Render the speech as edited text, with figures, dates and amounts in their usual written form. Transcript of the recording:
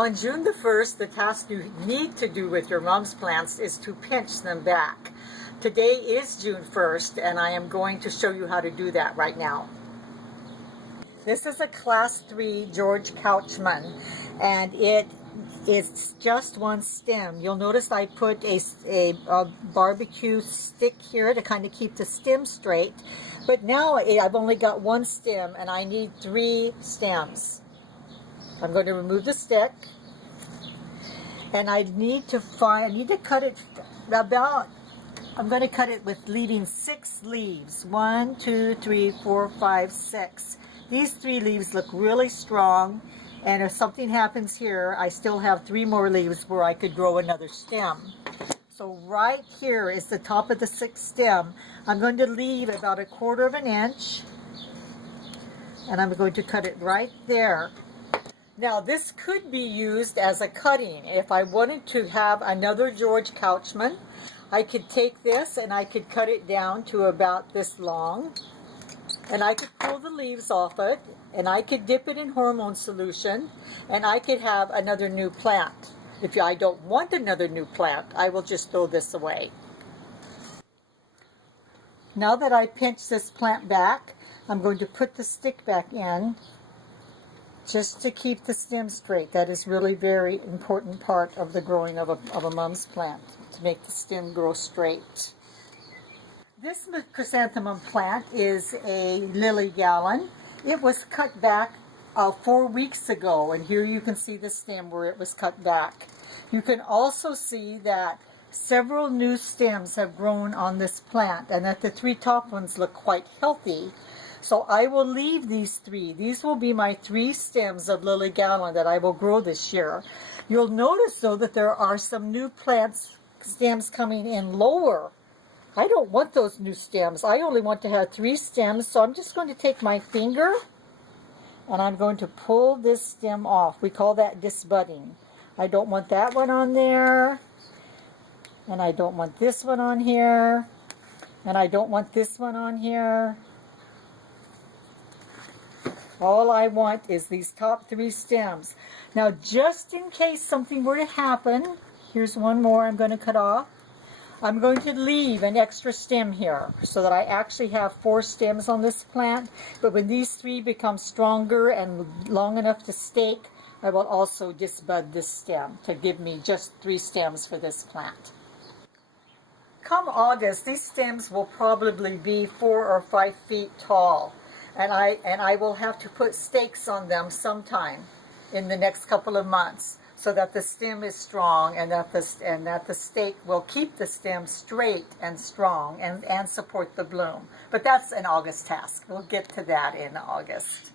On June the 1st, the task you need to do with your mom's plants is to pinch them back. Today is June 1st, and I am going to show you how to do that right now. This is a Class 3 George Couchman, and it is just one stem. You'll notice I put a barbecue stick here to kind of keep the stem straight, but now I've only got one stem, and I need 3 stems. I'm going to remove the stick, and I need to cut it about, I'm going to cut it with leaving 6 leaves. 1, 2, 3, 4, 5, 6. These 3 leaves look really strong, and if something happens here, I still have 3 more leaves where I could grow another stem. So right here is the top of the 6th stem. I'm going to leave about 1/4 inch, and I'm going to cut it right there. Now this could be used as a cutting. If I wanted to have another George Couchman, I could take this and I could cut it down to about this long, and I could pull the leaves off it, and I could dip it in hormone solution, and I could have another new plant. If I don't want another new plant, I will just throw this away. Now that I pinch this plant back, I'm going to put the stick back in just to keep the stem straight. That is really very important part of the growing of a mom's plant, to make the stem grow straight. This chrysanthemum plant is a lily gallon. It was cut back 4 weeks ago, and here you can see the stem where it was cut back. You can also see that several new stems have grown on this plant, and that the 3 top ones look quite healthy. So I will leave these 3. These will be my 3 stems of lily gallon that I will grow this year. You'll notice though that there are some new stems coming in lower. I don't want those new stems. I only want to have 3 stems, so I'm just going to take my finger and I'm going to pull this stem off. We call that disbudding. I don't want that one on there, and I don't want this one on here, and I don't want this one on here. All I want is these top 3 stems. Now, just in case something were to happen, here's one more I'm going to cut off. I'm going to leave an extra stem here so that I actually have 4 stems on this plant. But when these 3 become stronger and long enough to stake, I will also disbud this stem to give me just 3 stems for this plant. Come August, these stems will probably be 4 or 5 feet tall. And I will have to put stakes on them sometime in the next couple of months so that the stem is strong, and that the stake will keep the stem straight and strong and support the bloom. But that's an August task. We'll get to that in August.